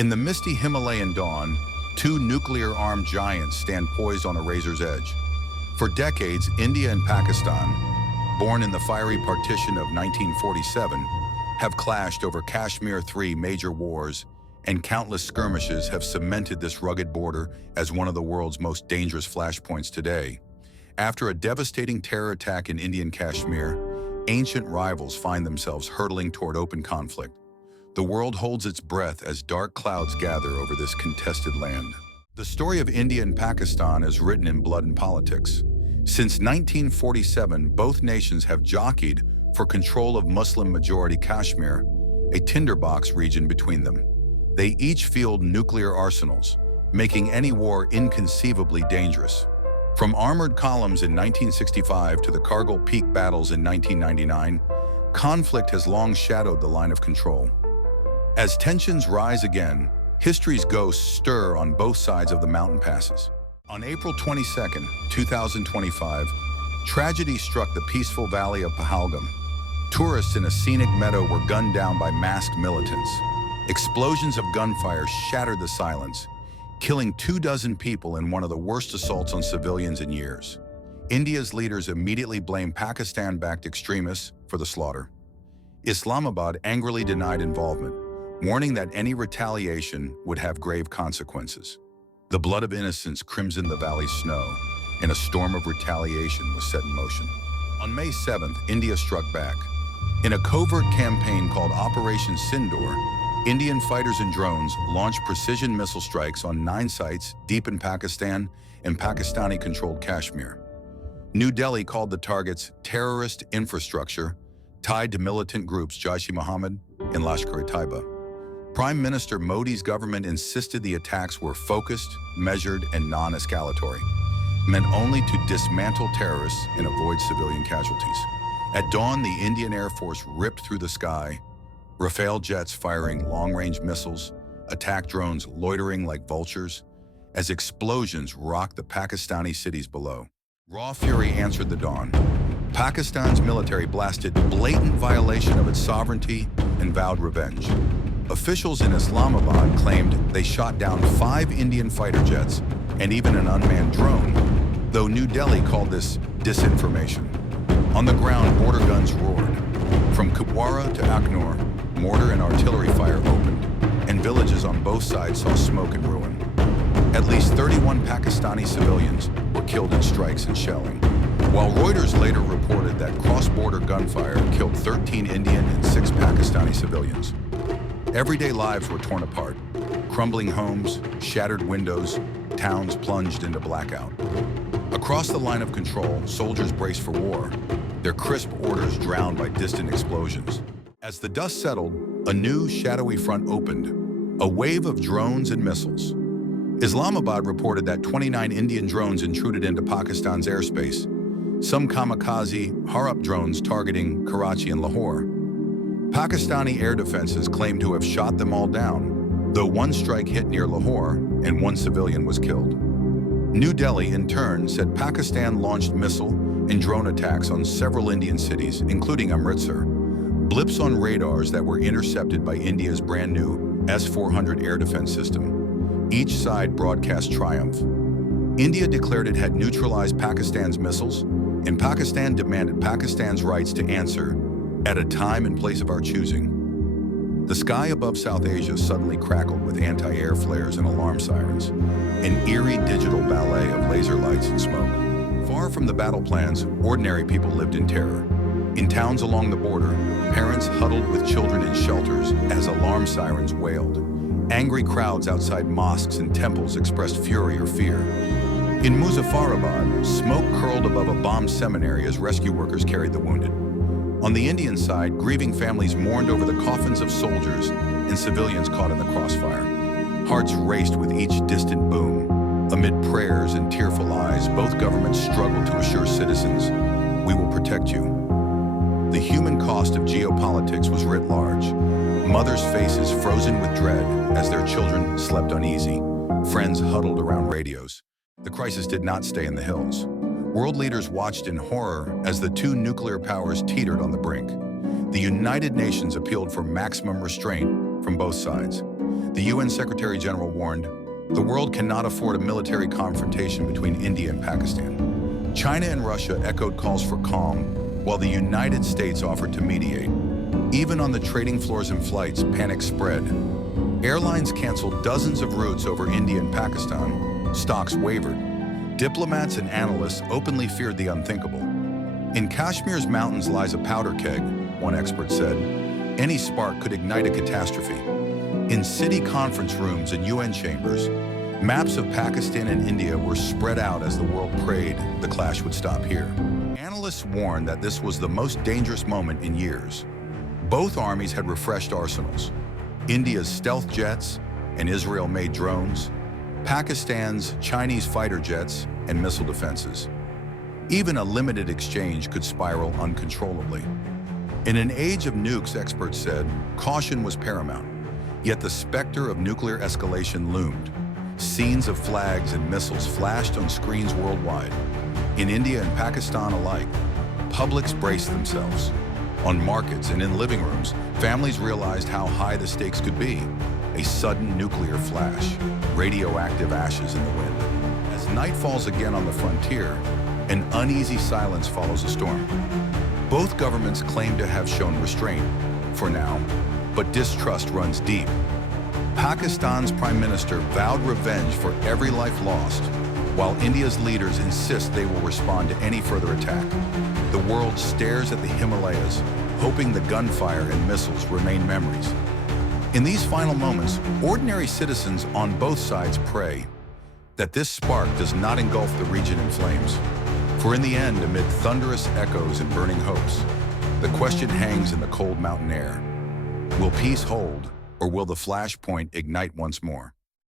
In the misty Himalayan dawn, two nuclear-armed giants stand poised on a razor's edge. For decades, India and Pakistan, born in the fiery partition of 1947, have clashed over Kashmir. Three major wars and countless skirmishes have cemented this rugged border as one of the world's most dangerous flashpoints today. After a devastating terror attack in Indian Kashmir, ancient rivals find themselves hurtling toward open conflict. The world holds its breath as dark clouds gather over this contested land. The story of India and Pakistan is written in blood and politics. Since 1947, both nations have jockeyed for control of Muslim-majority Kashmir, a tinderbox region between them. They each field nuclear arsenals, making any war inconceivably dangerous. From armored columns in 1965 to the Kargil Peak battles in 1999, conflict has long shadowed the line of control. As tensions rise again, history's ghosts stir on both sides of the mountain passes. On April 22, 2025, tragedy struck the peaceful valley of Pahalgam. Tourists in a scenic meadow were gunned down by masked militants. Explosions of gunfire shattered the silence, killing 24 people in one of the worst assaults on civilians in years. India's leaders immediately blamed Pakistan-backed extremists for the slaughter. Islamabad angrily denied involvement, warning that any retaliation would have grave consequences. The blood of innocents crimsoned the valley's snow, and a storm of retaliation was set in motion. On May 7th, India struck back. In a covert campaign called Operation Sindoor, Indian fighters and drones launched precision missile strikes on 9 sites deep in Pakistan and Pakistani-controlled Kashmir. New Delhi called the targets terrorist infrastructure tied to militant groups Jaish-e-Mohammed and Lashkar-e-Taiba. Prime Minister Modi's government insisted the attacks were focused, measured, and non-escalatory, meant only to dismantle terrorists and avoid civilian casualties. At dawn, the Indian Air Force ripped through the sky, Rafale jets firing long-range missiles, attack drones loitering like vultures, as explosions rocked the Pakistani cities below. Raw fury answered the dawn. Pakistan's military blasted blatant violation of its sovereignty and vowed revenge. Officials in Islamabad claimed they shot down 5 Indian fighter jets and even an unmanned drone, though New Delhi called this disinformation. On the ground, border guns roared. From Kupwara to Aknur, mortar and artillery fire opened, and villages on both sides saw smoke and ruin. At least 31 Pakistani civilians were killed in strikes and shelling, while Reuters later reported that cross-border gunfire killed 13 Indian and 6 Pakistani civilians. Everyday lives were torn apart. Crumbling homes, shattered windows, towns plunged into blackout. Across the line of control, soldiers braced for war, their crisp orders drowned by distant explosions. As the dust settled, a new shadowy front opened, a wave of drones and missiles. Islamabad reported that 29 Indian drones intruded into Pakistan's airspace, some kamikaze Harap drones targeting Karachi and Lahore. Pakistani air defenses claimed to have shot them all down, though one strike hit near Lahore and 1 civilian was killed. New Delhi, in turn, said Pakistan launched missile and drone attacks on several Indian cities, including Amritsar, blips on radars that were intercepted by India's brand new S-400 air defense system. Each side broadcast triumph. India declared it had neutralized Pakistan's missiles, and Pakistan demanded Pakistan's rights to answer at a time and place of our choosing. The sky above South Asia suddenly crackled with anti-air flares and alarm sirens, an eerie digital ballet of laser lights and smoke. Far from the battle plans, ordinary people lived in terror. In towns along the border, parents huddled with children in shelters as alarm sirens wailed. Angry crowds outside mosques and temples expressed fury or fear. In Muzaffarabad, smoke curled above a bombed seminary as rescue workers carried the wounded. On the Indian side, grieving families mourned over the coffins of soldiers and civilians caught in the crossfire. Hearts raced with each distant boom. Amid prayers and tearful eyes, both governments struggled to assure citizens, "We will protect you." The human cost of geopolitics was writ large. Mothers' faces frozen with dread as their children slept uneasy. Friends huddled around radios. The crisis did not stay in the hills. World leaders watched in horror as the 2 nuclear powers teetered on the brink. The United Nations appealed for maximum restraint from both sides. The UN Secretary General warned, the world cannot afford a military confrontation between India and Pakistan. China and Russia echoed calls for calm, while the United States offered to mediate. Even on the trading floors and flights, panic spread. Airlines canceled dozens of routes over India and Pakistan. Stocks wavered. Diplomats and analysts openly feared the unthinkable. In Kashmir's mountains lies a powder keg, one expert said. Any spark could ignite a catastrophe. In city conference rooms and UN chambers, maps of Pakistan and India were spread out as the world prayed the clash would stop here. Analysts warned that this was the most dangerous moment in years. Both armies had refreshed arsenals. India's stealth jets and Israel-made drones, Pakistan's Chinese fighter jets and missile defenses. Even a limited exchange could spiral uncontrollably. In an age of nukes, experts said, caution was paramount. Yet the specter of nuclear escalation loomed. Scenes of flags and missiles flashed on screens worldwide. In India and Pakistan alike, publics braced themselves. On markets and in living rooms, families realized how high the stakes could be. A sudden nuclear flash, radioactive ashes in the wind. As night falls again on the frontier, an uneasy silence follows a storm. Both governments claim to have shown restraint, for now, but distrust runs deep. Pakistan's prime minister vowed revenge for every life lost, while India's leaders insist they will respond to any further attack. The world stares at the Himalayas, hoping the gunfire and missiles remain memories. In these final moments, ordinary citizens on both sides pray that this spark does not engulf the region in flames. For in the end, amid thunderous echoes and burning hopes, the question hangs in the cold mountain air. Will peace hold, or will the flashpoint ignite once more?